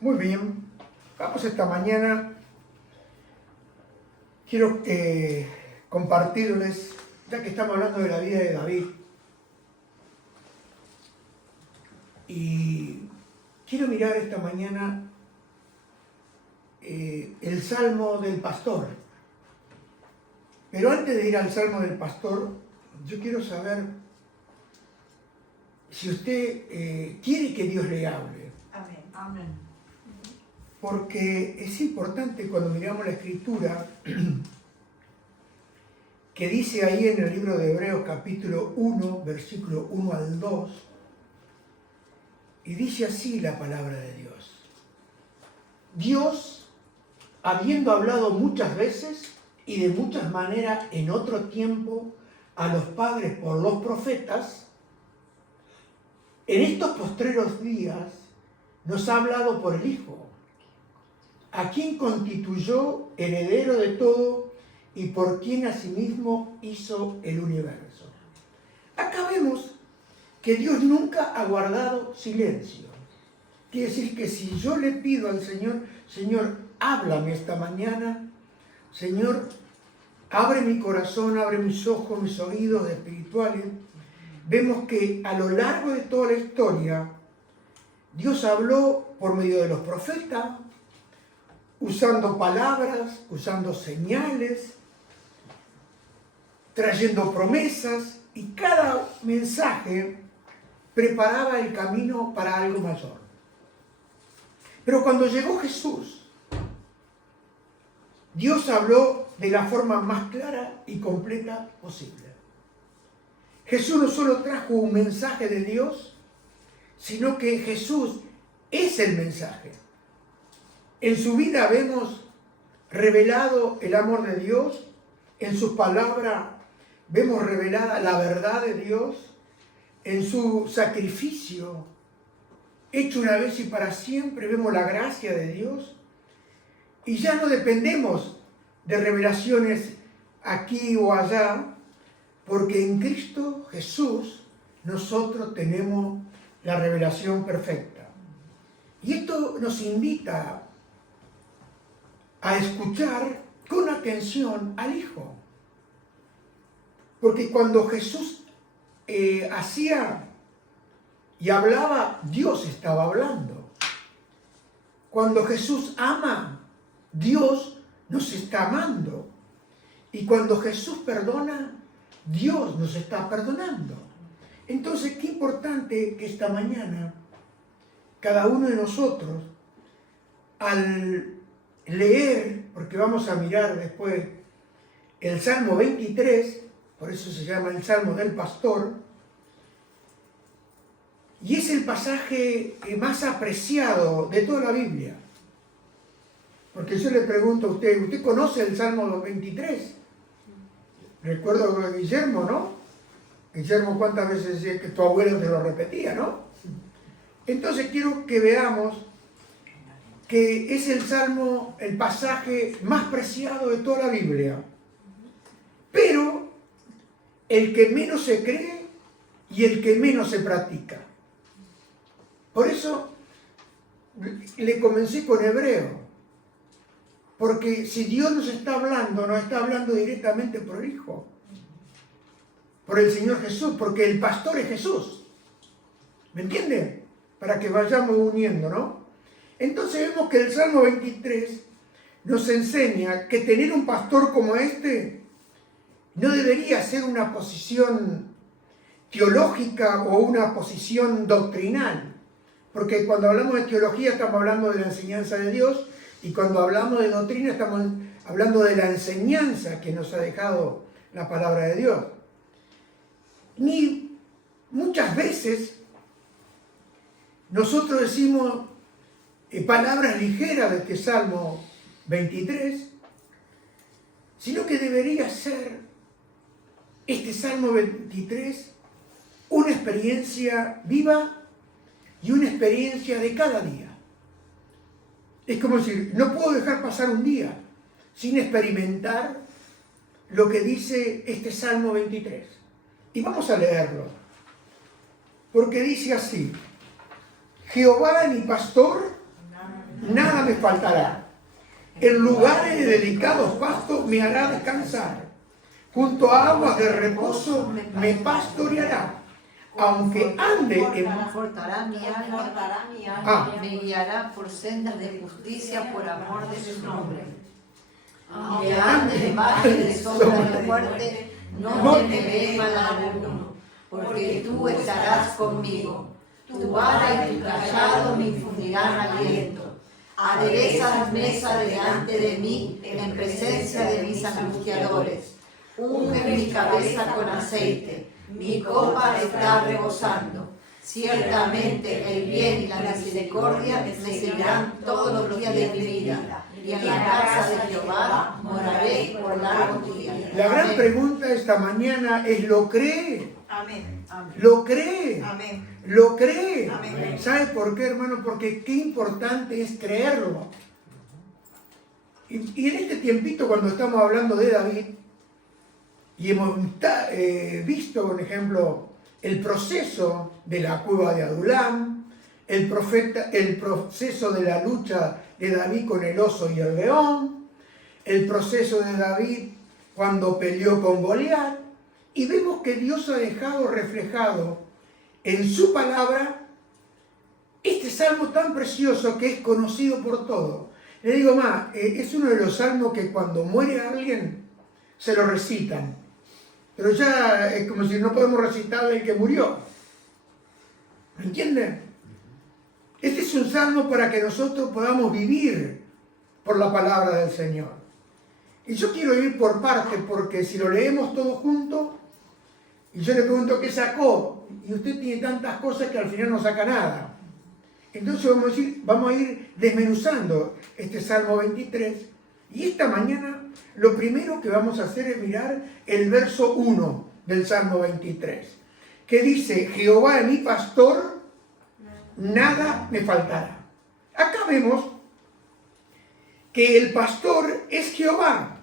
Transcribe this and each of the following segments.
Muy bien, vamos esta mañana. Quiero compartirles, ya que estamos hablando de la vida de David, y quiero mirar esta mañana el Salmo del Pastor. Pero antes de ir al Salmo del Pastor, yo quiero saber si usted quiere que Dios le hable. Amén. Amén. Porque es importante cuando miramos la Escritura, que dice ahí en el libro de Hebreos capítulo 1, versículo 1 al 2, y dice así la palabra de Dios. Dios, habiendo hablado muchas veces y de muchas maneras en otro tiempo a los padres por los profetas, en estos postreros días nos ha hablado por el Hijo, a quien constituyó heredero de todo y por quien asimismo hizo el universo. Acá vemos que Dios nunca ha guardado silencio. Quiere decir que si yo le pido al Señor, Señor, háblame esta mañana, Señor, abre mi corazón, abre mis ojos, mis oídos espirituales, vemos que a lo largo de toda la historia, Dios habló por medio de los profetas, usando palabras, usando señales, trayendo promesas, y cada mensaje preparaba el camino para algo mayor. Pero cuando llegó Jesús, Dios habló de la forma más clara y completa posible. Jesús no solo trajo un mensaje de Dios, sino que Jesús es el mensaje. En su vida vemos revelado el amor de Dios, en sus palabras vemos revelada la verdad de Dios, en su sacrificio hecho una vez y para siempre vemos la gracia de Dios, y ya no dependemos de revelaciones aquí o allá, porque en Cristo Jesús nosotros tenemos la revelación perfecta. Y esto nos invita a escuchar con atención al Hijo. Porque cuando Jesús hacía y hablaba, Dios estaba hablando. Cuando Jesús ama, Dios nos está amando. Y cuando Jesús perdona, Dios nos está perdonando. Entonces, qué importante que esta mañana cada uno de nosotros, al leer, porque vamos a mirar después el Salmo 23, por eso se llama el Salmo del Pastor, y es el pasaje más apreciado de toda la Biblia. Porque yo le pregunto a usted, ¿usted conoce el Salmo 23? Recuerdo a Guillermo, ¿no? Guillermo, ¿cuántas veces decía que tu abuelo te lo repetía, no? Entonces quiero que veamos que es el Salmo, el pasaje más preciado de toda la Biblia, pero el que menos se cree y el que menos se practica. Por eso le comencé con Hebreo, porque si Dios nos está hablando directamente por el Hijo, por el Señor Jesús, porque el pastor es Jesús. ¿Me entienden? Para que vayamos uniendo, ¿no? Entonces vemos que el Salmo 23 nos enseña que tener un pastor como este no debería ser una posición teológica o una posición doctrinal, porque cuando hablamos de teología estamos hablando de la enseñanza de Dios, y cuando hablamos de doctrina estamos hablando de la enseñanza que nos ha dejado la palabra de Dios. Ni muchas veces nosotros decimos palabras ligeras de este Salmo 23, sino que debería ser este Salmo 23 una experiencia viva y una experiencia de cada día. Es como decir, no puedo dejar pasar un día sin experimentar lo que dice este Salmo 23. Y vamos a leerlo, porque dice así: Jehová mi pastor, nada me faltará. En lugares de delicados pastos me hará descansar. Junto a aguas de reposo me pastoreará. Aunque ande en... Confortará mi alma, me guiará por sendas de justicia por amor de su nombre. Aunque ande en valle de sombra de muerte, no temeré mal alguno, porque tú estarás conmigo. Tu vara y tu callado me infundirán aliento. Aderezas mesa delante de mí en presencia de mis angustiadores. Unge mi cabeza con aceite, mi copa está rebosando. Ciertamente el bien y la misericordia me seguirán todos los días de mi vida, y en la casa de Jehová moraré por largos días. La gran pregunta esta mañana es: ¿lo cree? Amén. ¿Lo cree? Amén. ¿Lo cree? Amén. ¿Sabe por qué, hermano? Porque qué importante es creerlo. Y en este tiempito, cuando estamos hablando de David, y hemos visto, por ejemplo, el proceso de la cueva de Adulam, el proceso de la lucha de David con el oso y el león, el proceso de David cuando peleó con Goliat, y vemos que Dios ha dejado reflejado en su palabra este salmo tan precioso que es conocido por todos. Le digo más, es uno de los salmos que cuando muere alguien se lo recitan. Pero ya es como si no podemos recitarle el que murió. ¿Me entienden? Este es un salmo para que nosotros podamos vivir por la palabra del Señor. Y yo quiero ir por parte, porque si lo leemos todos juntos, y yo le pregunto qué sacó, y usted tiene tantas cosas que al final no saca nada. Entonces vamos a ir desmenuzando este Salmo 23, y esta mañana lo primero que vamos a hacer es mirar el verso 1 del Salmo 23, que dice: Jehová es mi pastor, nada me faltará. Acá vemos que el pastor es Jehová,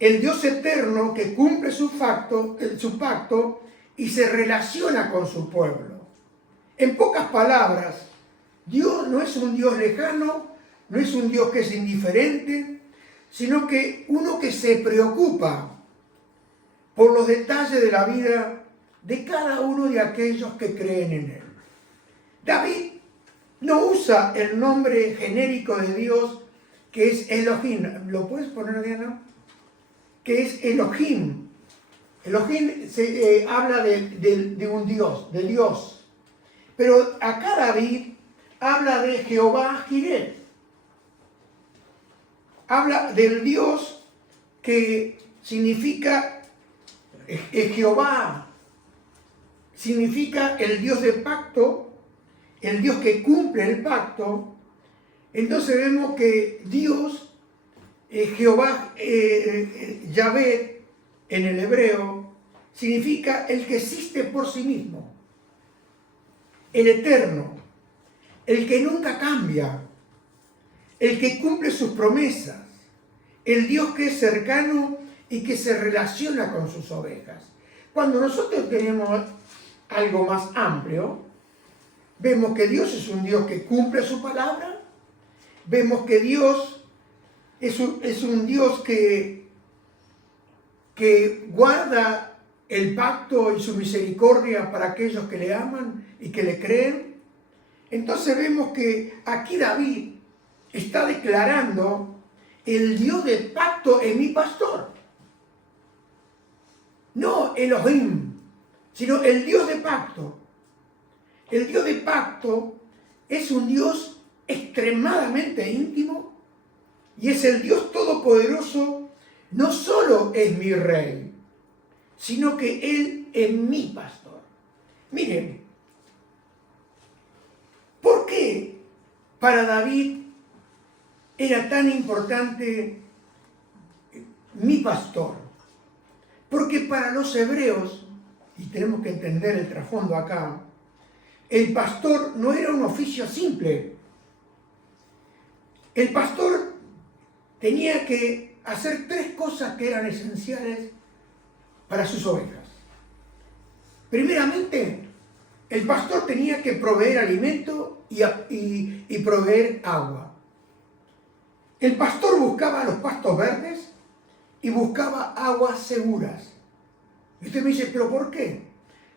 el Dios eterno que cumple su pacto y se relaciona con su pueblo. En pocas palabras, Dios no es un Dios lejano, no es un Dios que es indiferente, sino que uno que se preocupa por los detalles de la vida de cada uno de aquellos que creen en Él. David no usa el nombre genérico de Dios, que es Elohim. ¿Lo puedes poner, Diana? Que es Elohim. Elohim se habla de un Dios, de Dios. Pero acá David habla de Jehová Jireh. Habla del Dios que significa Jehová, significa el Dios de pacto, el Dios que cumple el pacto. Entonces vemos que Dios, Jehová, Yahvé, en el hebreo, significa el que existe por sí mismo, el eterno, el que nunca cambia, el que cumple sus promesas, el Dios que es cercano y que se relaciona con sus ovejas. Cuando nosotros tenemos algo más amplio, vemos que Dios es un Dios que cumple su palabra, vemos que Dios es un Dios que guarda el pacto y su misericordia para aquellos que le aman y que le creen. Entonces vemos que aquí David está declarando: el Dios del pacto es mi pastor. No Elohim, sino el Dios de pacto. El Dios de pacto es un Dios extremadamente íntimo y es el Dios todopoderoso. No solo es mi rey, sino que Él es mi pastor. Miren, ¿por qué para David era tan importante mi pastor? Porque para los hebreos, y tenemos que entender el trasfondo acá, el pastor no era un oficio simple. El pastor tenía que hacer tres cosas que eran esenciales para sus ovejas. Primeramente, el pastor tenía que proveer alimento y proveer agua. El pastor buscaba los pastos verdes y buscaba aguas seguras. Y usted me dice, ¿pero por qué?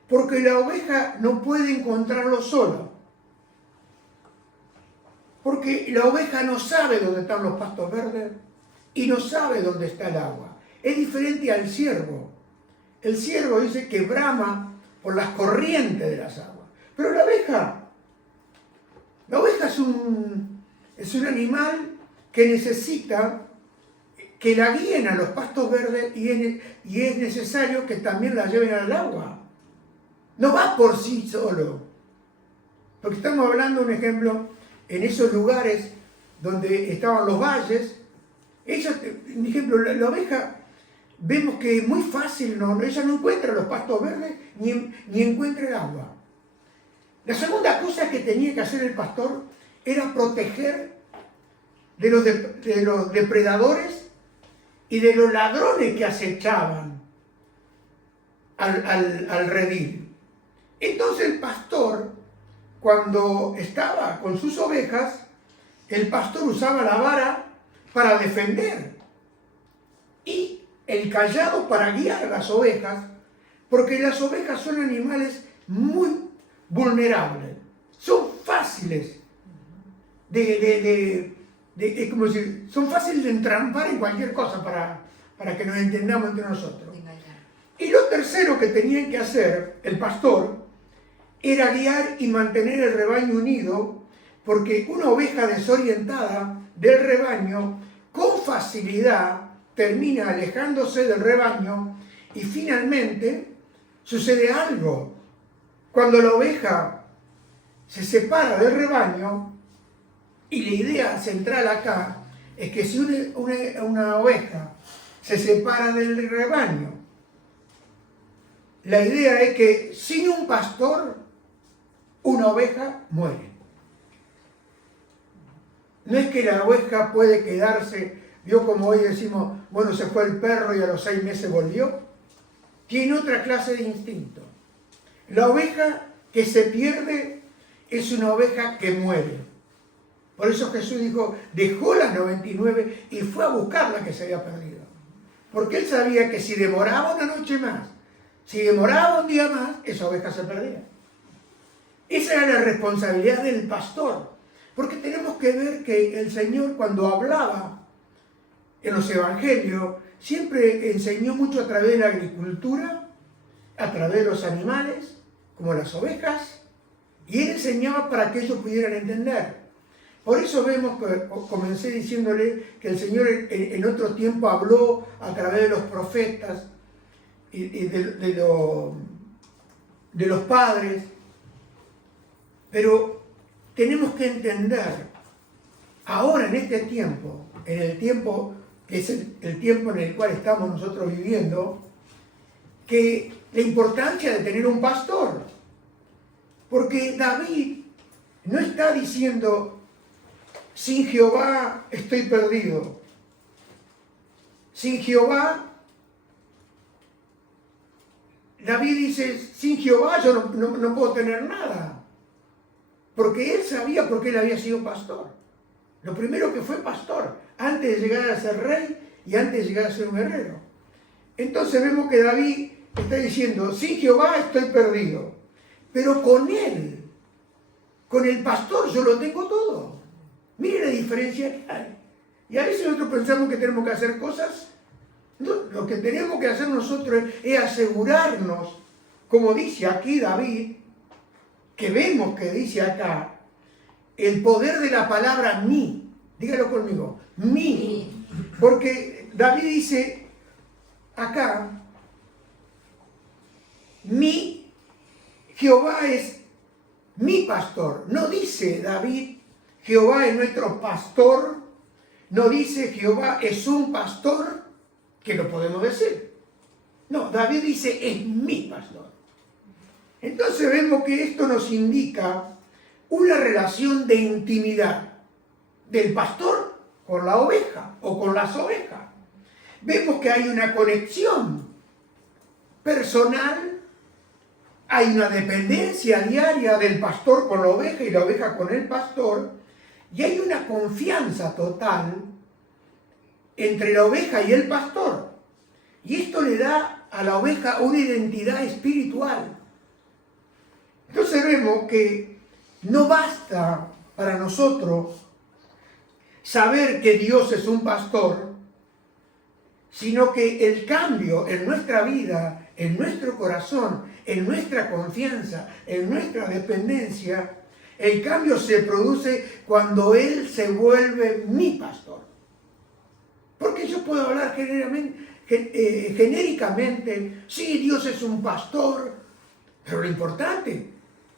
Porque la oveja no puede encontrarlo sola. Porque la oveja no sabe dónde están los pastos verdes y no sabe dónde está el agua. Es diferente al ciervo. El ciervo dice que brama por las corrientes de las aguas. Pero la oveja es un animal que necesita que la guíen a los pastos verdes y es necesario que también la lleven al agua. No va por sí solo. Porque estamos hablando, un ejemplo, en esos lugares donde estaban los valles. Un ejemplo, la oveja, vemos que es muy fácil, ella no encuentra los pastos verdes ni encuentra el agua. La segunda cosa que tenía que hacer el pastor era proteger de los depredadores y de los ladrones que acechaban al redil. Entonces el pastor, cuando estaba con sus ovejas, el pastor usaba la vara para defender y el cayado para guiar a las ovejas, porque las ovejas son animales muy vulnerables, son fáciles son fáciles de entrampar en cualquier cosa para que nos entendamos entre nosotros. Y lo tercero que tenían que hacer el pastor era guiar y mantener el rebaño unido, porque una oveja desorientada del rebaño con facilidad termina alejándose del rebaño y finalmente sucede algo. Cuando la oveja se separa del rebaño, y la idea central acá es que si una oveja se separa del rebaño, la idea es que sin un pastor, una oveja muere. No es que la oveja puede quedarse, vio como hoy decimos, bueno, se fue el perro y a los 6 meses volvió. Tiene otra clase de instinto. La oveja que se pierde es una oveja que muere. Por eso Jesús dijo, dejó las 99 y fue a buscar la que se había perdido. Porque él sabía que si demoraba una noche más, si demoraba un día más, esa oveja se perdía. Esa era la responsabilidad del pastor. Porque tenemos que ver que el Señor, cuando hablaba en los evangelios, siempre enseñó mucho a través de la agricultura, a través de los animales, como las ovejas, y él enseñaba para que ellos pudieran entender. Por eso vemos que comencé diciéndole que el Señor en otro tiempo habló a través de los profetas y de los padres, pero tenemos que entender ahora en este tiempo, en el tiempo que es el tiempo en el cual estamos nosotros viviendo, que la importancia de tener un pastor, porque David no está diciendo sin Jehová estoy perdido. Sin Jehová, David dice, sin Jehová yo no puedo tener nada. Porque él sabía por qué él había sido pastor. Lo primero que fue pastor, antes de llegar a ser rey y antes de llegar a ser un guerrero. Entonces vemos que David está diciendo, sin Jehová estoy perdido. Pero con él, con el pastor yo lo tengo todo. Mire la diferencia que hay. Y a veces nosotros pensamos que tenemos que hacer cosas. No, lo que tenemos que hacer nosotros es asegurarnos, como dice aquí David, que vemos que dice acá, el poder de la palabra mí. Dígalo conmigo, mí. Porque David dice acá, mi Jehová es mi pastor. No dice David, Jehová es nuestro pastor. No dice Jehová es un pastor, que lo podemos decir. No, David dice es mi pastor. Entonces vemos que esto nos indica una relación de intimidad del pastor con la oveja o con las ovejas. Vemos que hay una conexión personal hay una dependencia diaria del pastor con la oveja y la oveja con el pastor, y hay una confianza total entre la oveja y el pastor. Y esto le da a la oveja una identidad espiritual. Entonces vemos que no basta para nosotros saber que Dios es un pastor, sino que el cambio en nuestra vida, en nuestro corazón, en nuestra confianza, en nuestra dependencia, el cambio se produce cuando Él se vuelve mi pastor. Porque yo puedo hablar genéricamente, sí, Dios es un pastor, pero lo importante,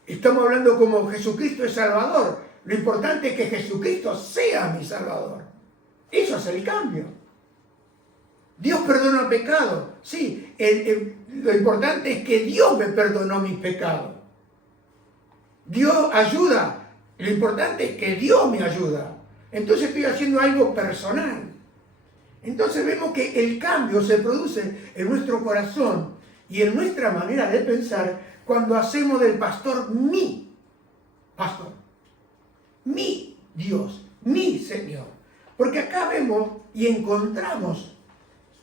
estamos hablando como Jesucristo es Salvador, lo importante es que Jesucristo sea mi Salvador. Eso es el cambio. Dios perdona el pecado, sí, lo importante es que Dios me perdonó mis pecados. Dios ayuda, lo importante es que Dios me ayuda. Entonces estoy haciendo algo personal. Entonces vemos que el cambio se produce en nuestro corazón y en nuestra manera de pensar cuando hacemos del pastor mi pastor, mi Dios, mi Señor. Porque acá vemos y encontramos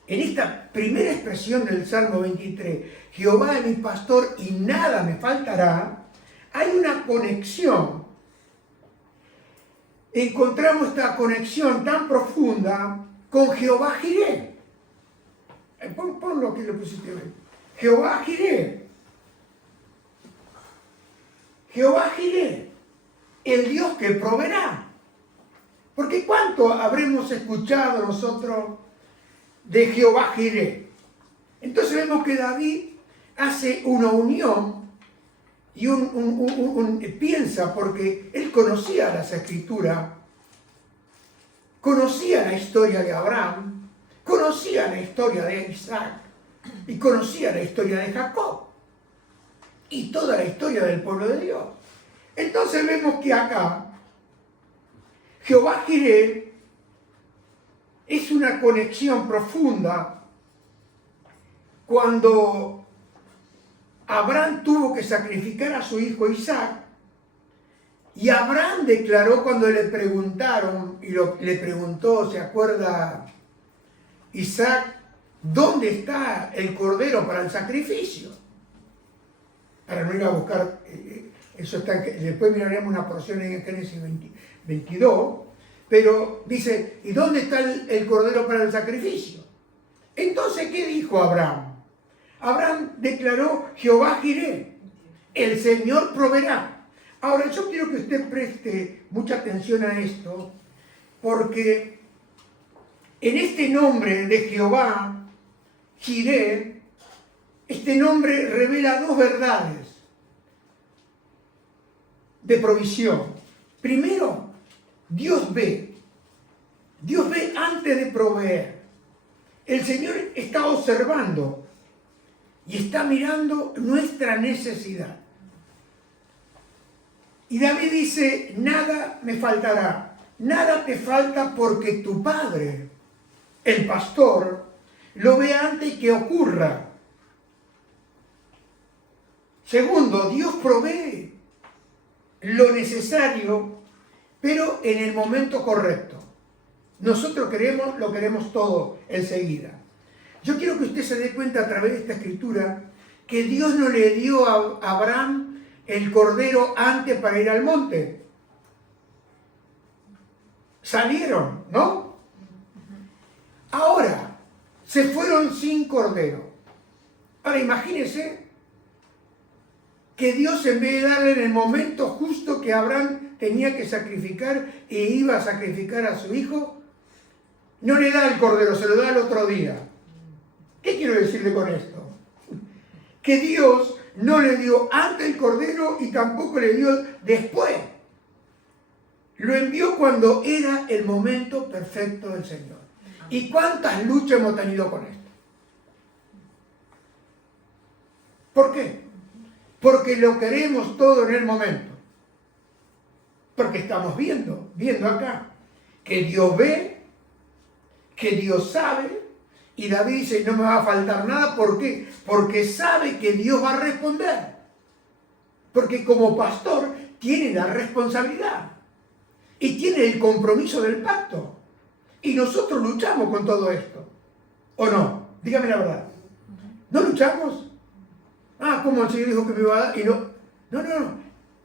en esta primera expresión del Salmo 23, Jehová es mi pastor y nada me faltará, hay una conexión. Encontramos esta conexión tan profunda con Jehová Jireh. Ponlo aquí, lo pusiste bien. Jehová Jireh. Jehová Jireh, el Dios que proveerá. Porque ¿cuánto habremos escuchado nosotros de Jehová Jireh? Entonces vemos que David hace una unión y piensa, porque él conocía las Escrituras, conocía la historia de Abraham, conocía la historia de Isaac y conocía la historia de Jacob y toda la historia del pueblo de Dios. Entonces vemos que acá Jehová Jireh es una conexión profunda cuando Abraham tuvo que sacrificar a su hijo Isaac, y Abraham declaró cuando le preguntaron, y le preguntó, ¿se acuerda Isaac? ¿Dónde está el cordero para el sacrificio? Para no ir a buscar, eso está, después miraremos una porción en Génesis 22, pero dice, ¿y dónde está el cordero para el sacrificio? Entonces, ¿qué dijo Abraham? Abraham declaró, Jehová Jireh, el Señor proveerá. Ahora, yo quiero que usted preste mucha atención a esto, porque en este nombre de Jehová, Jireh, este nombre revela dos verdades de provisión. Primero, Dios ve antes de proveer. El Señor está observando y está mirando nuestra necesidad. Y David dice, nada me faltará, nada te falta porque tu Padre, el pastor, lo ve antes que ocurra. Segundo, Dios provee lo necesario, pero en el momento correcto. Nosotros lo queremos todo enseguida. Yo quiero que usted se dé cuenta a través de esta escritura que Dios no le dio a Abraham el cordero antes para ir al monte. Salieron, ¿no? Ahora, se fueron sin cordero. Ahora imagínense que Dios, en vez de darle en el momento justo que Abraham tenía que sacrificar e iba a sacrificar a su hijo, no le da el cordero, se lo da el otro día. ¿Qué quiero decirle con esto? Que Dios no le dio antes el cordero y tampoco le dio después. Lo envió cuando era el momento perfecto del Señor. ¿Y cuántas luchas hemos tenido con esto? ¿Por qué? Porque lo queremos todo en el momento. Porque estamos viendo acá, que Dios ve, que Dios sabe, y David dice, no me va a faltar nada. ¿Por qué? Porque sabe que Dios va a responder. Porque como pastor tiene la responsabilidad y tiene el compromiso del pacto. Y nosotros luchamos con todo esto. ¿O no? Dígame la verdad. ¿No luchamos? Ah, ¿cómo el Señor dijo que me iba a dar? Y no. No.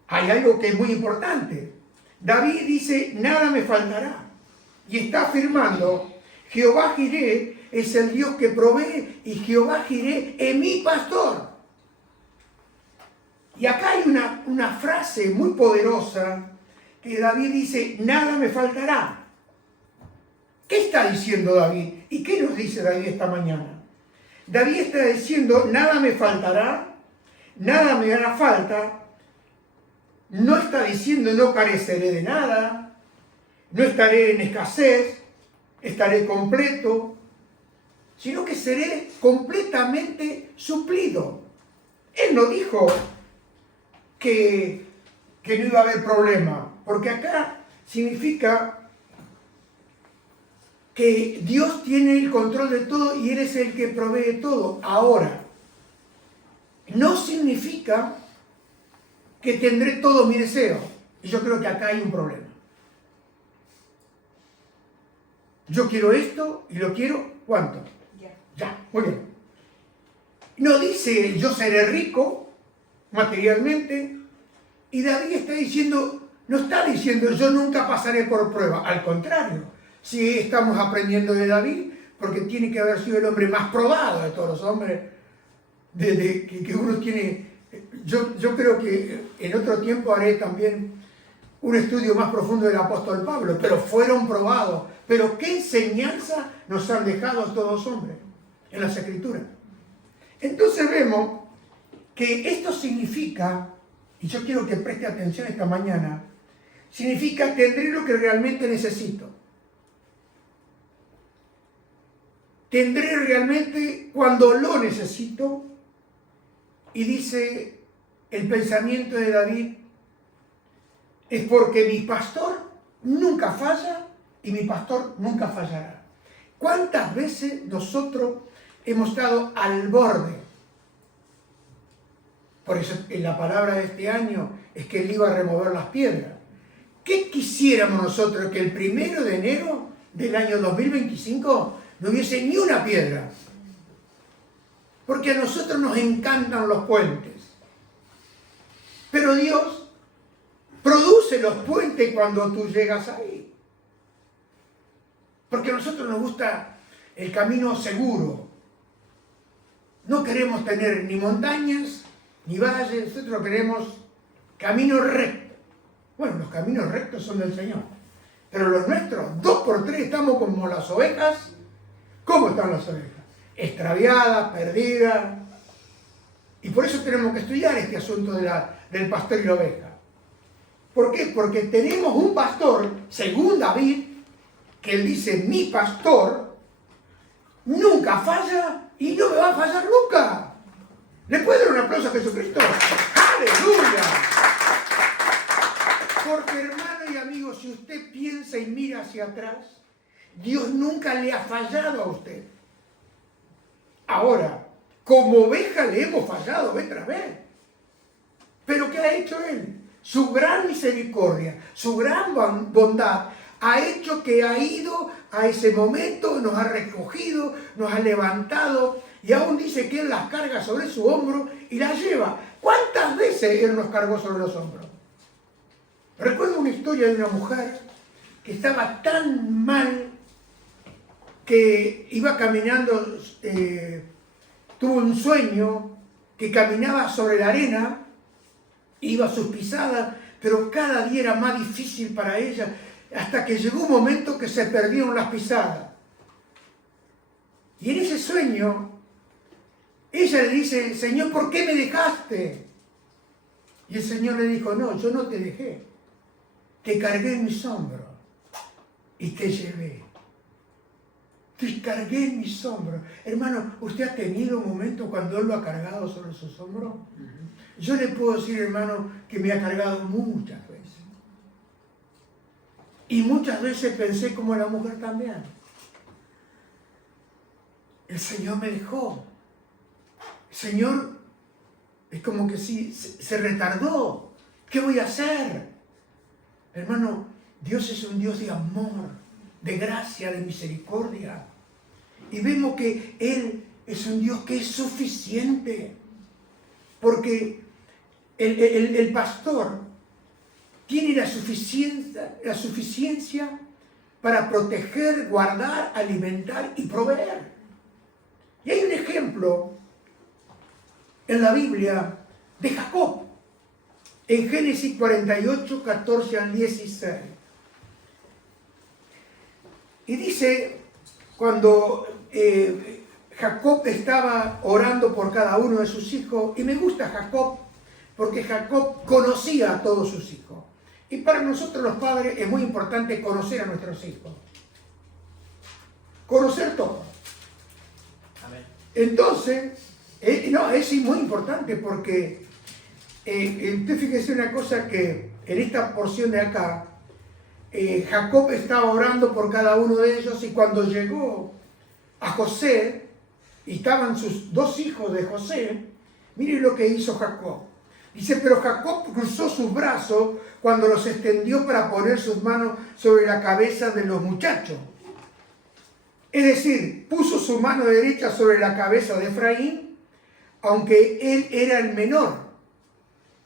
Hay algo que es muy importante. David dice, nada me faltará. Y está afirmando, Jehová Jireh es el Dios que provee y Jehová Jireh es mi pastor. Y acá hay una frase muy poderosa que David dice, nada me faltará. ¿Qué está diciendo David? ¿Y qué nos dice David esta mañana? David está diciendo, nada me faltará, nada me hará falta. No está diciendo, no careceré de nada, no estaré en escasez, estaré completo, sino que seré completamente suplido. Él no dijo que no iba a haber problema, porque acá significa que Dios tiene el control de todo y Él es el que provee todo. Ahora, no significa que tendré todo mi deseo. Y yo creo que acá hay un problema. Yo quiero esto y lo quiero, ¿cuánto? Ya, muy bien. No dice yo seré rico materialmente. Y David está diciendo, no está diciendo yo nunca pasaré por prueba. Al contrario, sí estamos aprendiendo de David, porque tiene que haber sido el hombre más probado de todos los hombres que uno tiene. Yo creo que en otro tiempo haré también un estudio más profundo del apóstol Pablo, pero fueron probados. Pero qué enseñanza nos han dejado todos los hombres en las Escrituras. Entonces vemos que esto significa, y yo quiero que preste atención esta mañana, significa tendré lo que realmente necesito. Tendré realmente cuando lo necesito. Y dice el pensamiento de David, es porque mi pastor nunca falla y mi pastor nunca fallará. ¿Cuántas veces nosotros hemos estado al borde? Por eso en la palabra de este año es que Él iba a remover las piedras. ¿Qué quisiéramos nosotros? Que el 1 de enero del año 2025 no hubiese ni una piedra. Porque a nosotros nos encantan los puentes. Pero Dios produce los puentes cuando tú llegas ahí. Porque a nosotros nos gusta el camino seguro. No queremos tener ni montañas, ni valles, nosotros queremos caminos rectos. Bueno, los caminos rectos son del Señor. Pero los nuestros, 2 por 3, estamos como las ovejas. ¿Cómo están las ovejas? Extraviadas, perdidas. Y por eso tenemos que estudiar este asunto del pastor y la oveja. ¿Por qué? Porque tenemos un pastor, según David, que él dice, mi pastor nunca falla y no me va a fallar nunca. ¿Le puede dar un aplauso a Jesucristo? ¡Aleluya! Porque hermano y amigo, si usted piensa y mira hacia atrás, Dios nunca le ha fallado a usted. Ahora, como oveja le hemos fallado vez tras vez. Pero ¿qué ha hecho Él? Su gran misericordia, su gran bondad, ha hecho que ha ido a ese momento, nos ha recogido, nos ha levantado, y aún dice que Él las carga sobre su hombro y las lleva. ¿Cuántas veces Él nos cargó sobre los hombros? Recuerdo una historia de una mujer que estaba tan mal que iba caminando, tuvo un sueño que caminaba sobre la arena, iba a sus pisadas, pero cada día era más difícil para ella, hasta que llegó un momento que se perdieron las pisadas. Y en ese sueño, ella le dice, Señor, ¿por qué me dejaste? Y el Señor le dijo, no, yo no te dejé, te cargué en mis hombros y te llevé. Te cargué en mis hombros. Hermano, ¿usted ha tenido un momento cuando Él lo ha cargado sobre sus hombros? Yo le puedo decir, hermano, que me ha cargado muchas veces. Y muchas veces pensé como la mujer también. El Señor me dejó. El Señor Es como que sí, se retardó. ¿Qué voy a hacer? Hermano, Dios es un Dios de amor, de gracia, de misericordia. Y vemos que Él es un Dios que es suficiente. Porque el pastor tiene la suficiencia para proteger, guardar, alimentar y proveer. Y hay un ejemplo en la Biblia de Jacob, en Génesis 48, 14 al 16. Y dice, cuando Jacob estaba orando por cada uno de sus hijos, y me gusta Jacob, porque Jacob conocía a todos sus hijos. Y para nosotros los padres es muy importante conocer a nuestros hijos. Conocer todo. Entonces, es muy importante porque usted fíjese una cosa que en esta porción de acá, Jacob estaba orando por cada uno de ellos y cuando llegó a José, y estaban sus dos hijos de José, miren lo que hizo Jacob. Dice, pero Jacob cruzó sus brazos cuando los extendió para poner sus manos sobre la cabeza de los muchachos. Es decir, puso su mano derecha sobre la cabeza de Efraín, aunque él era el menor,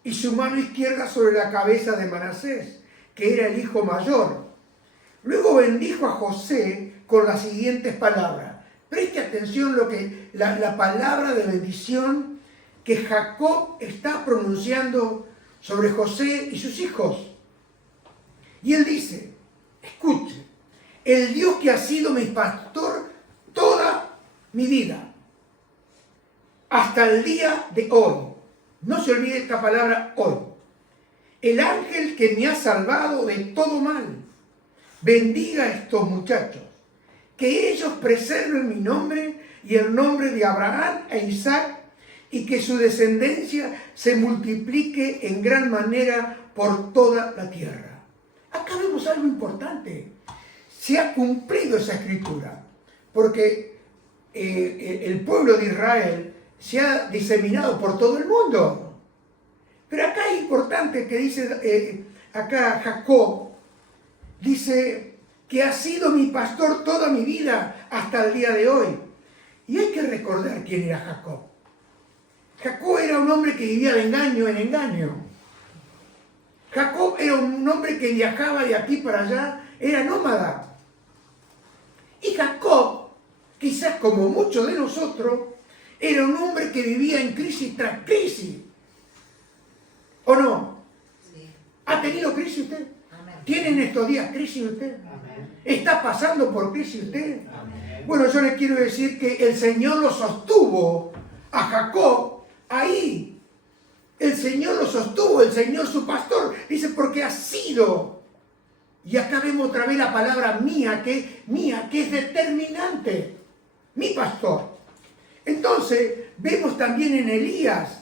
y su mano izquierda sobre la cabeza de Manasés, que era el hijo mayor. Luego bendijo a José con las siguientes palabras. Preste atención la palabra de bendición que Jacob está pronunciando sobre José y sus hijos. Y él dice, escuche, el Dios que ha sido mi pastor toda mi vida, hasta el día de hoy. No se olvide esta palabra hoy. El ángel que me ha salvado de todo mal, bendiga a estos muchachos, que ellos preserven mi nombre y el nombre de Abraham e Isaac, y que su descendencia se multiplique en gran manera por toda la tierra. Acá vemos algo importante. Se ha cumplido esa escritura, porque el pueblo de Israel se ha diseminado por todo el mundo. Pero acá es importante que dice, acá Jacob, dice que ha sido mi pastor toda mi vida hasta el día de hoy. Y hay que recordar quién era Jacob. Jacob era un hombre que vivía de engaño en engaño. Jacob era un hombre que viajaba de aquí para allá, era nómada. Y Jacob, quizás como muchos de nosotros, era un hombre que vivía en crisis tras crisis. ¿O no? Sí. ¿Ha tenido crisis usted? Amén. ¿Tiene en estos días crisis usted? Amén. ¿Está pasando por crisis usted? Amén. Bueno, yo le quiero decir que el Señor lo sostuvo a Jacob ahí. El Señor lo sostuvo, el Señor su pastor. Dice, porque ha sido. Y acá vemos otra vez la palabra mía, que es determinante. Mi pastor. Entonces, vemos también en Elías.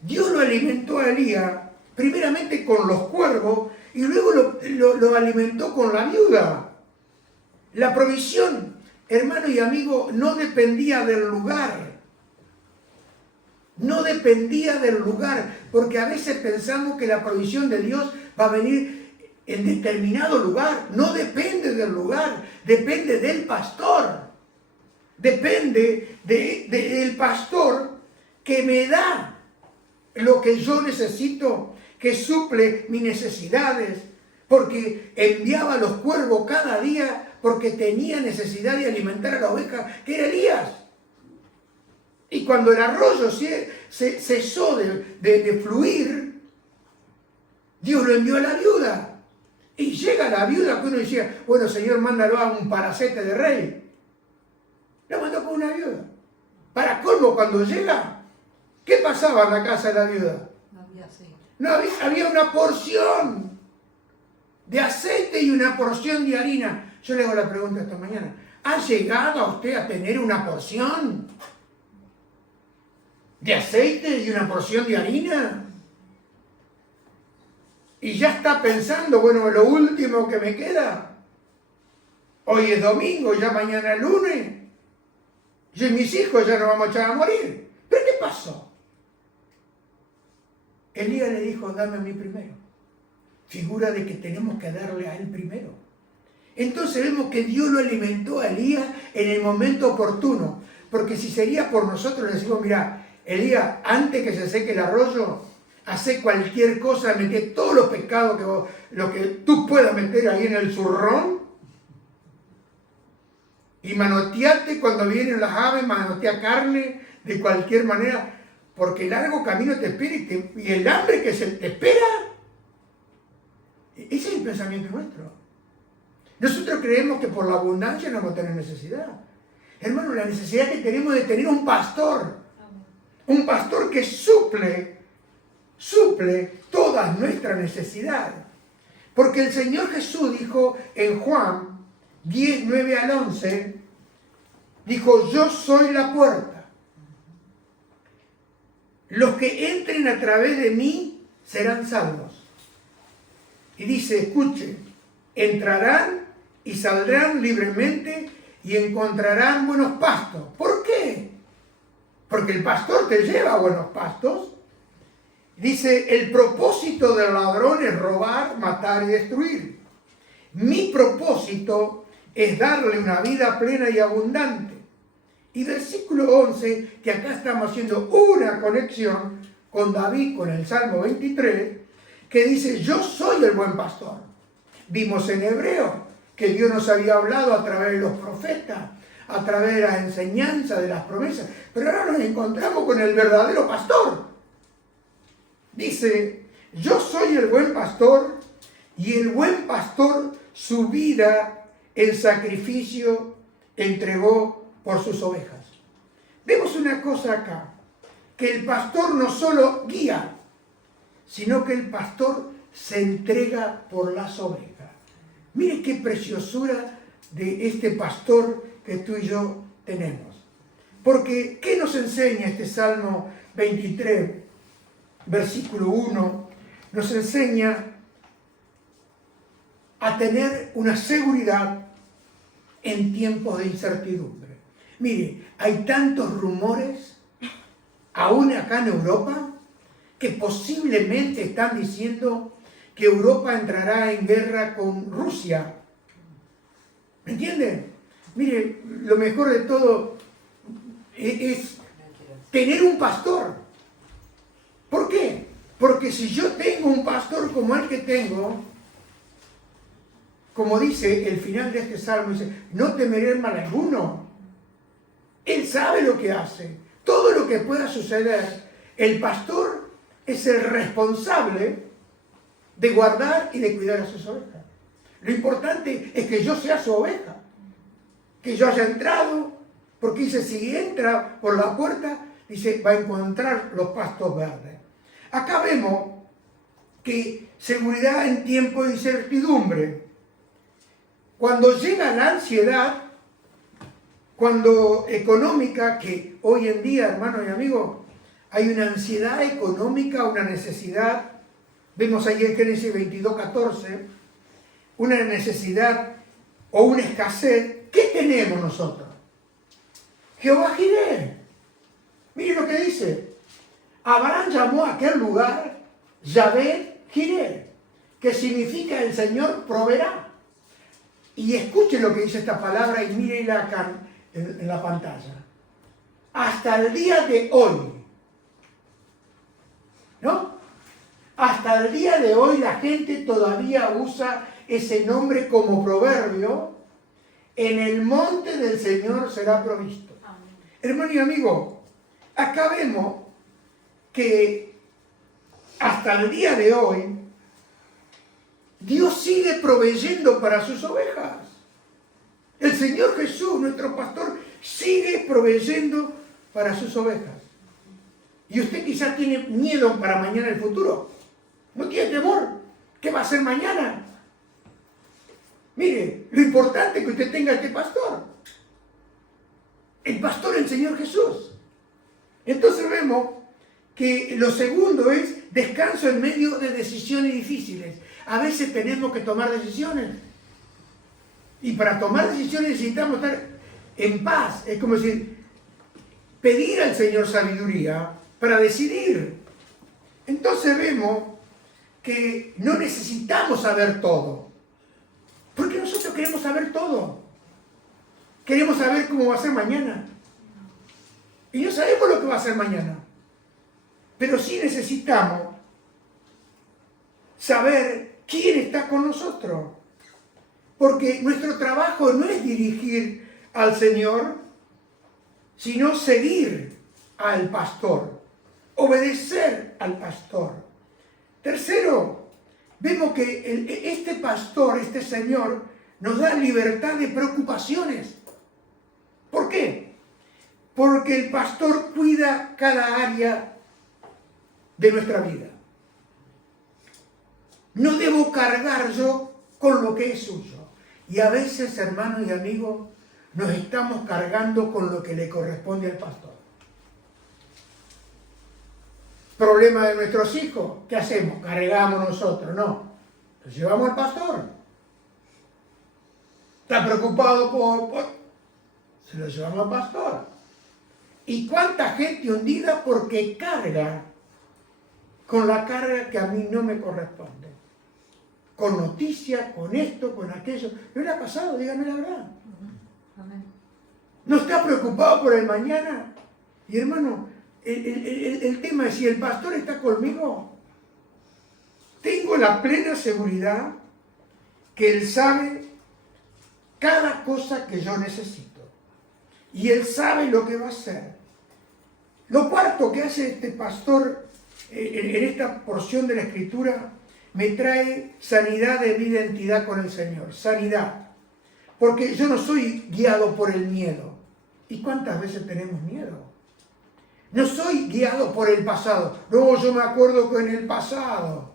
Dios lo alimentó a Elías, primeramente con los cuervos, y luego lo alimentó con la viuda. La provisión, hermano y amigo, no dependía del lugar. No dependía del lugar, porque a veces pensamos que la provisión de Dios va a venir en determinado lugar. No depende del lugar, depende del pastor. Depende del pastor que me da lo que yo necesito, que suple mis necesidades, porque enviaba a los cuervos cada día porque tenía necesidad de alimentar a la oveja, que era Elías. Y cuando el arroyo cesó de fluir, Dios lo envió a la viuda. Y llega la viuda que uno decía, bueno, Señor, mándalo a un palacete de rey. Lo mandó con una viuda. Para colmo, cuando llega, ¿qué pasaba en la casa de la viuda? No había aceite. No había una porción de aceite y una porción de harina. Yo le hago la pregunta esta mañana. ¿Ha llegado a usted a tener una porción de aceite y una porción de harina? Y ya está pensando, bueno, lo último que me queda. Hoy es domingo, ya mañana es lunes. Yo y mis hijos ya nos vamos a echar a morir. ¿Pero qué pasó? Elías le dijo, dame a mí primero. Figura de que tenemos que darle a él primero. Entonces vemos que Dios lo alimentó a Elías en el momento oportuno. Porque si sería por nosotros, le decimos, mira, Elías, antes que se seque el arroyo, hace cualquier cosa, mete todos los pecados lo que tú puedas meter ahí en el zurrón, y manoteate cuando vienen las aves, manotea carne de cualquier manera, porque el largo camino te espera y el hambre que se te espera. Ese es el pensamiento nuestro. Nosotros creemos que por la abundancia no vamos a tener necesidad. Hermano, la necesidad que tenemos de tener un pastor que suple todas nuestras necesidades. Porque el Señor Jesús dijo en Juan 10, 9 al 11, dijo, yo soy la puerta. Los que entren a través de mí serán salvos. Y dice, escuchen, entrarán y saldrán libremente y encontrarán buenos pastos. ¿Por qué? Porque el pastor te lleva a buenos pastos. Dice, el propósito del ladrón es robar, matar y destruir. Mi propósito es darle una vida plena y abundante. Y versículo 11, que acá estamos haciendo una conexión con David, con el Salmo 23, que dice, yo soy el buen pastor. Vimos en Hebreo que Dios nos había hablado a través de los profetas, a través de las enseñanzas, de las promesas, pero ahora nos encontramos con el verdadero pastor. Dice, yo soy el buen pastor, y el buen pastor su vida en sacrificio entregó por sus ovejas. Vemos una cosa acá, que el pastor no solo guía, sino que el pastor se entrega por las ovejas. Mire qué preciosura de este pastor que tú y yo tenemos. Porque, ¿qué nos enseña este Salmo 23, versículo 1? Nos enseña a tener una seguridad en tiempos de incertidumbre. Mire, hay tantos rumores, aún acá en Europa, que posiblemente están diciendo que Europa entrará en guerra con Rusia. ¿Me entienden? Mire, lo mejor de todo es tener un pastor. ¿Por qué? Porque si yo tengo un pastor como el que tengo, como dice el final de este salmo, dice, no temeré mal alguno. Él sabe lo que hace, todo lo que pueda suceder. El pastor es el responsable de guardar y de cuidar a sus ovejas. Lo importante es que yo sea su oveja, que yo haya entrado, porque dice, si entra por la puerta, dice, va a encontrar los pastos verdes. Acá vemos que seguridad en tiempo de incertidumbre. Cuando llega la ansiedad, cuando económica, que hoy en día, hermanos y amigos, hay una ansiedad económica, una necesidad. Vemos ahí en Génesis 22, 14, una necesidad o una escasez. ¿Qué tenemos nosotros? Jehová Jireh. Miren lo que dice. Abraham llamó a aquel lugar Yahvé Jireh, que significa el Señor proveerá. Y escuchen lo que dice esta palabra y mírenla acá en la pantalla. Hasta el día de hoy, ¿no? Hasta el día de hoy la gente todavía usa ese nombre como proverbio. En el monte del Señor será provisto. Amén. Hermano y amigo, acá vemos que hasta el día de hoy Dios sigue proveyendo para sus ovejas. El Señor Jesús, nuestro pastor, sigue proveyendo para sus ovejas. Y usted quizás tiene miedo para mañana el futuro. No tiene temor. ¿Qué va a hacer mañana? Mire, lo importante es que usted tenga este pastor. El pastor, el Señor Jesús. Entonces vemos que lo segundo es descanso en medio de decisiones difíciles. A veces tenemos que tomar decisiones. Y para tomar decisiones necesitamos estar en paz. Es como decir, pedir al Señor sabiduría para decidir. Entonces vemos que no necesitamos saber todo. Porque nosotros queremos saber todo. Queremos saber cómo va a ser mañana. Y no sabemos lo que va a ser mañana. Pero sí necesitamos saber quién está con nosotros. Porque nuestro trabajo no es dirigir al Señor, sino seguir al pastor, obedecer al pastor. Tercero, vemos que este pastor, este Señor, nos da libertad de preocupaciones. ¿Por qué? Porque el pastor cuida cada área de nuestra vida. No debo cargar yo con lo que es suyo. Y a veces, hermanos y amigos, nos estamos cargando con lo que le corresponde al pastor. Problema de nuestros hijos, ¿qué hacemos? Cargamos nosotros, no. Lo llevamos al pastor. Está preocupado se lo llevamos al pastor. ¿Y cuánta gente hundida porque carga con la carga que a mí no me corresponde? Con noticias, con esto, con aquello. ¿No le ha pasado? Dígame la verdad. ¿No está preocupado por el mañana? Y hermano, el tema es si el pastor está conmigo, tengo la plena seguridad que Él sabe cada cosa que yo necesito. Y Él sabe lo que va a hacer. Lo cuarto que hace este pastor en esta porción de la Escritura me trae sanidad de mi identidad con el Señor. Sanidad. Porque yo no soy guiado por el miedo. ¿Y cuántas veces tenemos miedo? No soy guiado por el pasado. No, yo me acuerdo que en el pasado.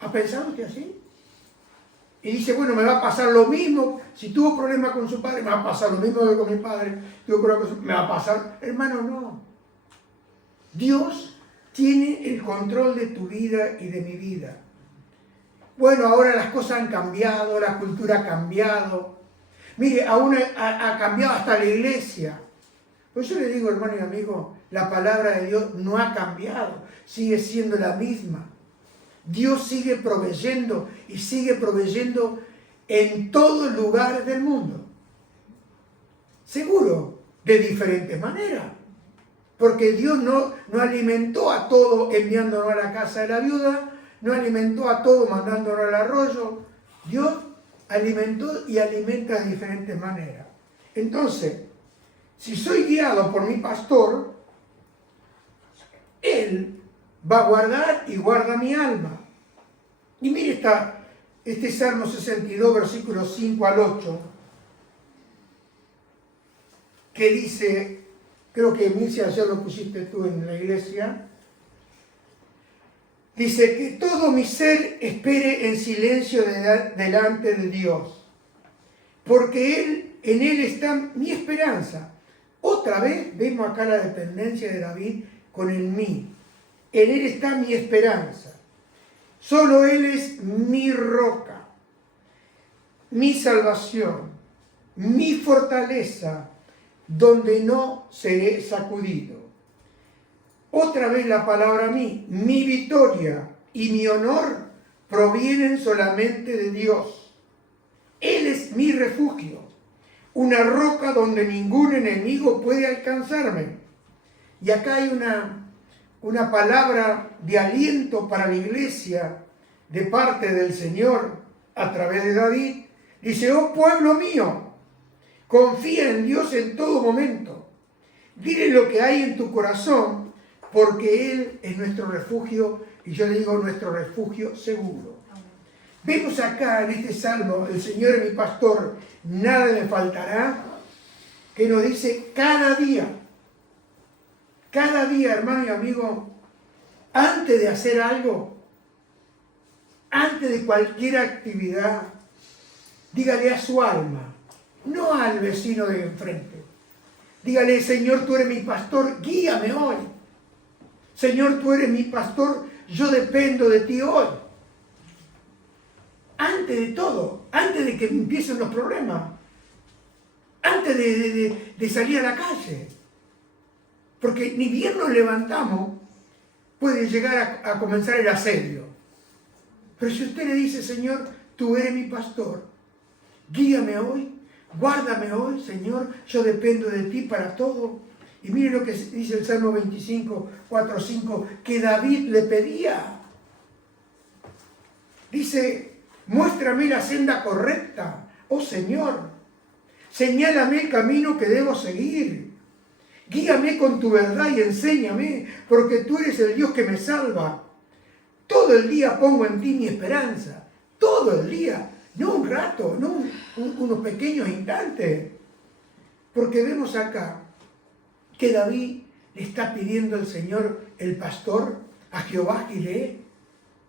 ¿Ha pensado usted así? Y dice, bueno, me va a pasar lo mismo. Si tuvo problemas con su padre, me va a pasar lo mismo que con mi padre. Me va a pasar. Hermano, no. Dios tiene el control de tu vida y de mi vida. Bueno, ahora las cosas han cambiado, la cultura ha cambiado. Mire, aún ha cambiado hasta la iglesia. Pues yo le digo, hermano y amigo, la palabra de Dios no ha cambiado, sigue siendo la misma. Dios sigue proveyendo y sigue proveyendo en todos lugares del mundo. Seguro, de diferentes maneras. Porque Dios no alimentó a todo enviándonos a la casa de la viuda, no alimentó a todo mandándonos al arroyo. Dios alimentó y alimenta de diferentes maneras. Entonces, si soy guiado por mi pastor, Él va a guardar y guarda mi alma. Y mire este Salmo 62, versículos 5 al 8, que dice, creo que Mircea ayer lo pusiste tú en la iglesia, dice que todo mi ser espere en silencio delante de Dios, porque en Él está mi esperanza. Otra vez vemos acá la dependencia de David con el mí. En Él está mi esperanza. Solo Él es mi roca, mi salvación, mi fortaleza, donde no seré sacudido. Otra vez la palabra mí, mi victoria y mi honor provienen solamente de Dios. Él es mi refugio, una roca donde ningún enemigo puede alcanzarme. Y acá hay una palabra de aliento para la iglesia de parte del Señor a través de David. Dice, oh pueblo mío, confía en Dios en todo momento. Dile lo que hay en tu corazón, porque Él es nuestro refugio, y yo le digo nuestro refugio seguro. Vemos acá en este salmo, el Señor es mi pastor, nada me faltará, que nos dice cada día, hermano y amigo, antes de hacer algo, antes de cualquier actividad, dígale a su alma, no al vecino de enfrente. Dígale, Señor, tú eres mi pastor, guíame hoy. Señor, tú eres mi pastor, yo dependo de ti hoy. Antes de todo, antes de que empiecen los problemas, antes de salir a la calle. Porque ni bien nos levantamos, puede llegar a comenzar el asedio. Pero si usted le dice, Señor, tú eres mi pastor, guíame hoy, guárdame hoy, Señor, yo dependo de ti para todo. Y mire lo que dice el Salmo 25, 4, 5, que David le pedía. Dice, muéstrame la senda correcta, oh Señor, señálame el camino que debo seguir. Guíame con tu verdad y enséñame, porque tú eres el Dios que me salva. Todo el día pongo en ti mi esperanza. Todo el día. No un rato, no unos pequeños instantes. Porque vemos acá que David le está pidiendo al Señor, el pastor, a Jehová Jireh,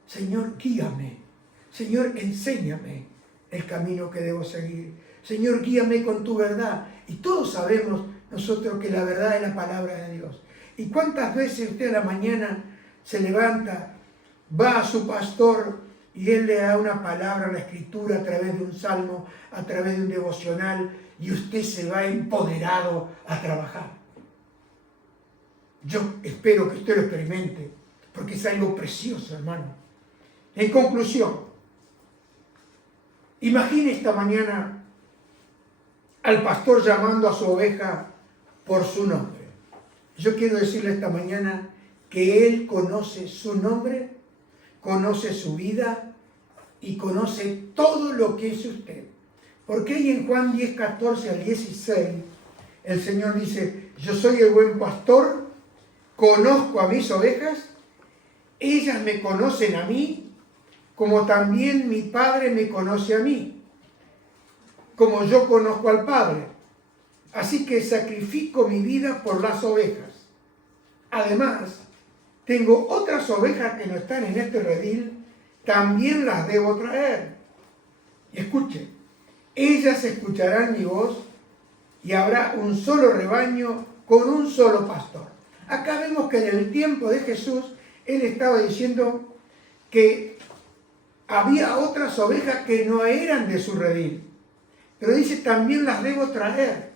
Señor, guíame. Señor, enséñame el camino que debo seguir. Señor, guíame con tu verdad. Y todos sabemos nosotros que la verdad es la palabra de Dios. ¿Y cuántas veces usted a la mañana se levanta, va a su pastor y él le da una palabra, la escritura, a través de un salmo, a través de un devocional, y usted se va empoderado a trabajar? Yo espero que usted lo experimente, porque es algo precioso, hermano. En conclusión, imagine esta mañana al pastor llamando a su oveja por su nombre. Yo quiero decirle esta mañana que él conoce su nombre, conoce su vida y conoce todo lo que es usted. Porque ahí en Juan 10, 14 al 16, el Señor dice, yo soy el buen pastor, conozco a mis ovejas, ellas me conocen a mí, como también mi Padre me conoce a mí, como yo conozco al Padre. Así que sacrifico mi vida por las ovejas. Además, tengo otras ovejas que no están en este redil, también las debo traer. Y escuche, ellas escucharán mi voz y habrá un solo rebaño con un solo pastor. Acá vemos que en el tiempo de Jesús, él estaba diciendo que había otras ovejas que no eran de su redil. Pero dice, también las debo traer.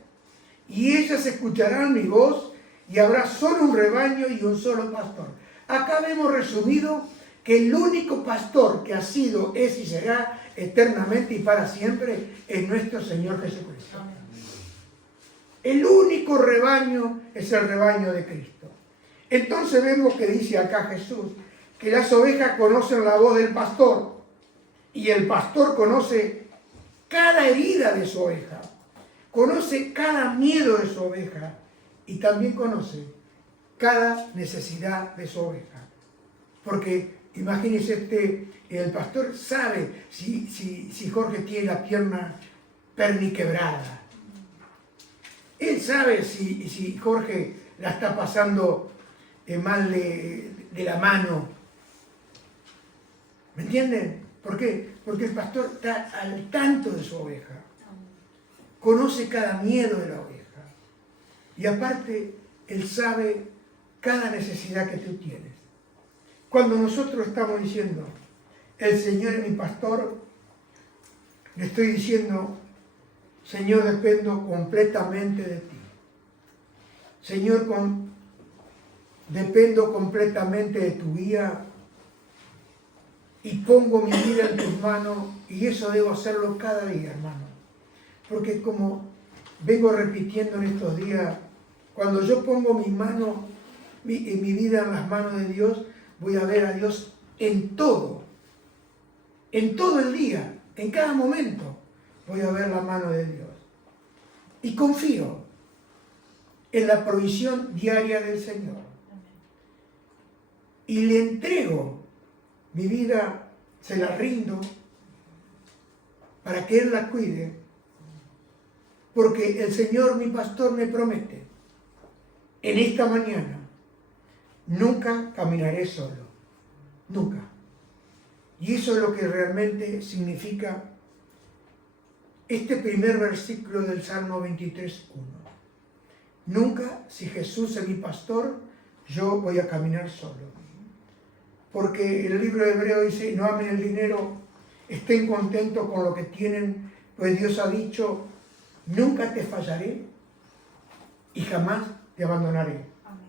Y ellas escucharán mi voz y habrá solo un rebaño y un solo pastor. Acá vemos resumido que el único pastor que ha sido, es y será eternamente y para siempre es nuestro Señor Jesucristo. El único rebaño es el rebaño de Cristo. Entonces vemos que dice acá Jesús que las ovejas conocen la voz del pastor y el pastor conoce cada herida de su oveja, conoce cada miedo de su oveja y también conoce cada necesidad de su oveja. Porque imagínese el pastor sabe si Jorge tiene la pierna perniquebrada. Él sabe si Jorge la está pasando mal de la mano. ¿Me entienden? ¿Por qué? Porque el pastor está al tanto de su oveja. Conoce cada miedo de la oveja. Y aparte, él sabe cada necesidad que tú tienes. Cuando nosotros estamos diciendo, el Señor es mi pastor, le estoy diciendo, Señor, dependo completamente de ti. Señor, dependo completamente de tu guía y pongo mi vida en tus manos, y eso debo hacerlo cada día, hermano. Porque como vengo repitiendo en estos días, cuando yo pongo mi vida en las manos de Dios, voy a ver a Dios en todo el día, en cada momento, voy a ver la mano de Dios. Y confío en la provisión diaria del Señor. Y le entrego mi vida, se la rindo para que Él la cuide. Porque el Señor, mi pastor, me promete, en esta mañana, nunca caminaré solo. Nunca. Y eso es lo que realmente significa este primer versículo del Salmo 23:1. Nunca, si Jesús es mi pastor, yo voy a caminar solo. Porque el libro de Hebreo dice, no amen el dinero, estén contentos con lo que tienen, pues Dios ha dicho, nunca te fallaré y jamás te abandonaré. Amén.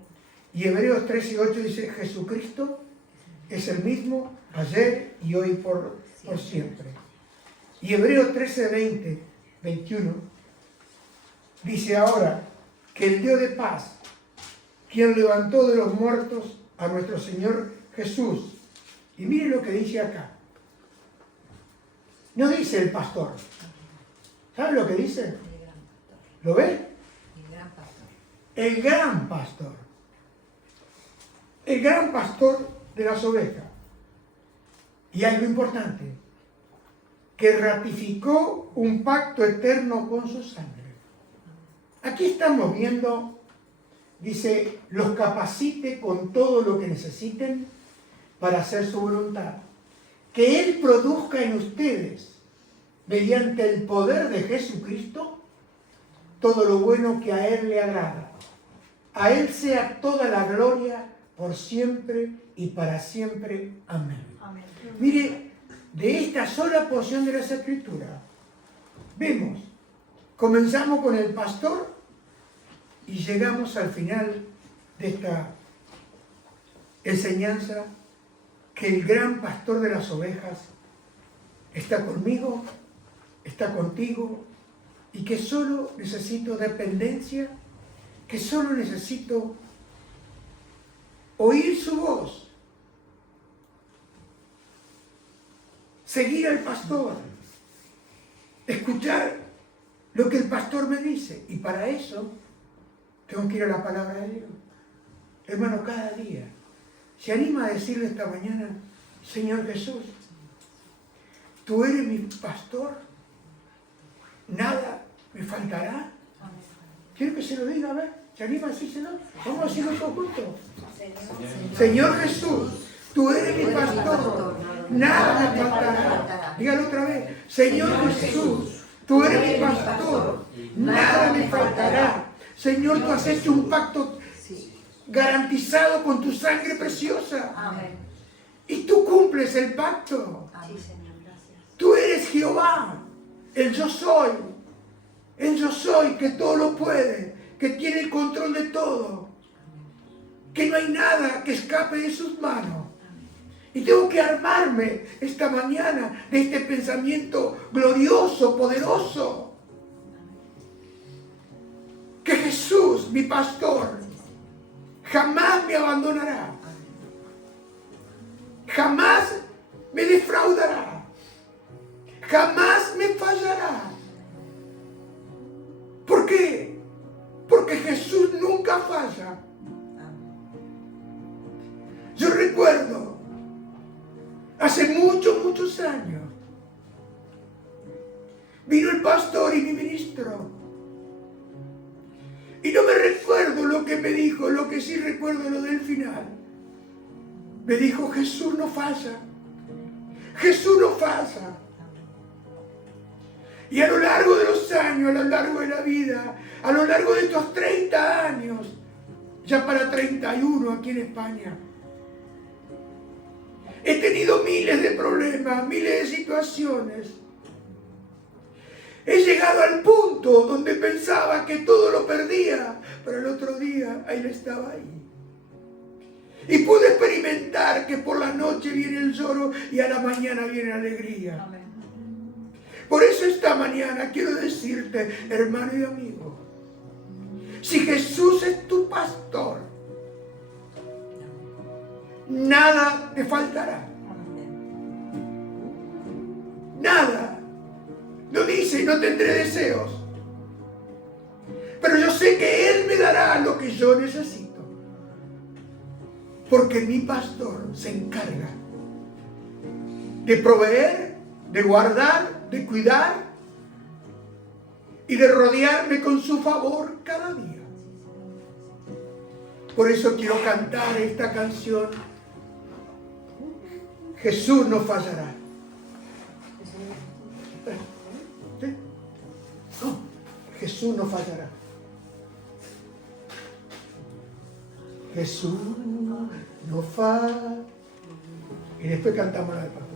Y Hebreos 13 y 8 dice, Jesucristo es el mismo ayer y hoy por siempre. Y Hebreos 13, 20, 21 dice ahora que el Dios de paz, quien levantó de los muertos a nuestro Señor Jesús. Y mire lo que dice acá. No dice el pastor. ¿Sabe lo que dice? ¿Lo ve? El gran pastor. El gran pastor de las ovejas. Y algo importante, que ratificó un pacto eterno con su sangre. Aquí estamos viendo, dice, los capacite con todo lo que necesiten para hacer su voluntad. Que Él produzca en ustedes, mediante el poder de Jesucristo, todo lo bueno que a Él le agrada. A Él sea toda la gloria por siempre y para siempre. Amén. Amén. Mire, de esta sola porción de las Escrituras, vemos, comenzamos con el pastor y llegamos al final de esta enseñanza, que el gran pastor de las ovejas está conmigo, está contigo, y que solo necesito dependencia, que solo necesito oír su voz, seguir al pastor, escuchar lo que el pastor me dice. Y para eso tengo que ir a la palabra de Dios. Hermano, cada día se anima a decirle esta mañana, Señor Jesús, tú eres mi pastor, nada me faltará. ¿Quiere que se lo diga? A ver, ¿se anima a decírselo? Vamos a decirlo todos juntos. Señor Jesús, tú eres mi pastor, nada me faltará. Dígalo otra vez. Señor Jesús, tú eres mi pastor, nada me faltará. Señor, tú has hecho un pacto garantizado con tu sangre preciosa. Amén. Y tú cumples el pacto. Sí, Señor, gracias. Tú eres Jehová, el yo soy. El yo soy que todo lo puede, que tiene el control de todo. Que no hay nada que escape de sus manos. Y tengo que armarme esta mañana de este pensamiento glorioso, poderoso. Que Jesús, mi pastor, jamás me abandonará. Jamás me defraudará. Jamás me fallará. ¿Por qué? Porque Jesús nunca falla. Yo recuerdo, hace muchos años, vino el pastor y mi ministro. Y no me recuerdo lo que me dijo, lo que sí recuerdo lo del final. Me dijo, Jesús no falla. Jesús no falla. Y a lo largo de los años, a lo largo de la vida, a lo largo de estos 30 años, ya para 31 aquí en España, he tenido miles de problemas, miles de situaciones. He llegado al punto donde pensaba que todo lo perdía, pero el otro día Él estaba ahí. Y pude experimentar que por la noche viene el lloro y a la mañana viene la alegría. Amén. Por eso esta mañana quiero decirte, hermano y amigo, si Jesús es tu pastor, nada te faltará. Nada. No dice, no tendré deseos. Pero yo sé que Él me dará lo que yo necesito. Porque mi pastor se encarga de proveer, de guardar, de cuidar y de rodearme con su favor cada día. Por eso quiero cantar esta canción. Jesús no fallará. No, Jesús no fallará. Jesús no falla. Y después cantamos la del pastor.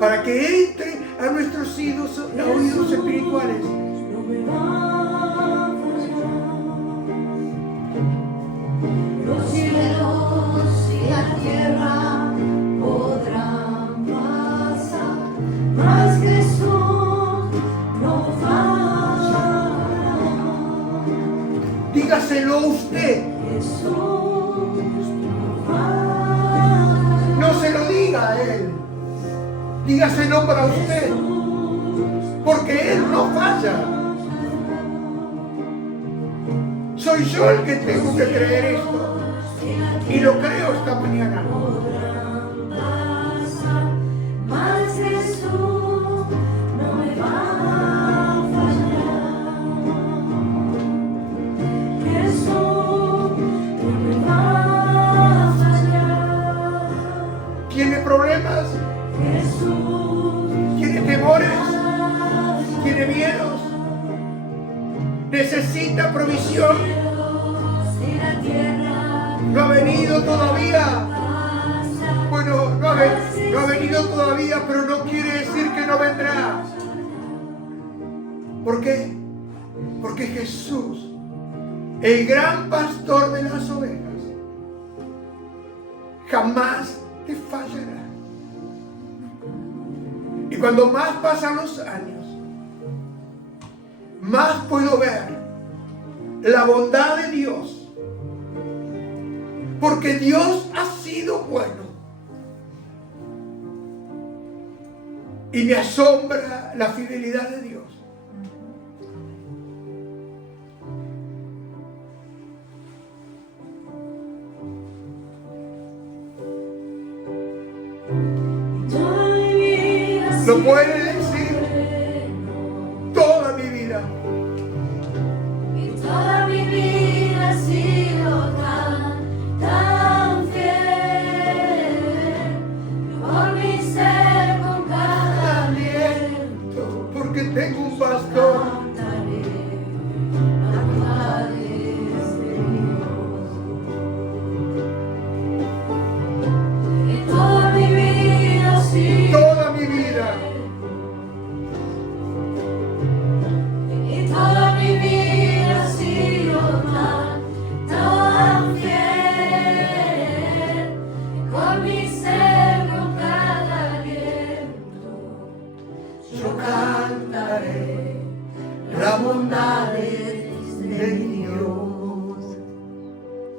Para que entre a nuestros oídos espirituales. dígaselo usted. No se lo diga a Él. Dígaselo para usted. Porque Él no falla. Soy yo el que tengo que creer esto. Y lo creo esta mañana. ¿Tiene problemas? ¿Tiene temores? ¿Tiene miedos? ¿Necesita provisión? ¿No ha venido todavía? Bueno, no ha venido todavía, pero no quiere decir que no vendrá. ¿Por qué? Porque Jesús, el gran pastor de las ovejas, jamás te fallará. Y cuando más pasan los años, más puedo ver la bondad de Dios. Porque Dios ha sido bueno. Y me asombra la fidelidad de Dios. ¿Lo puede leer?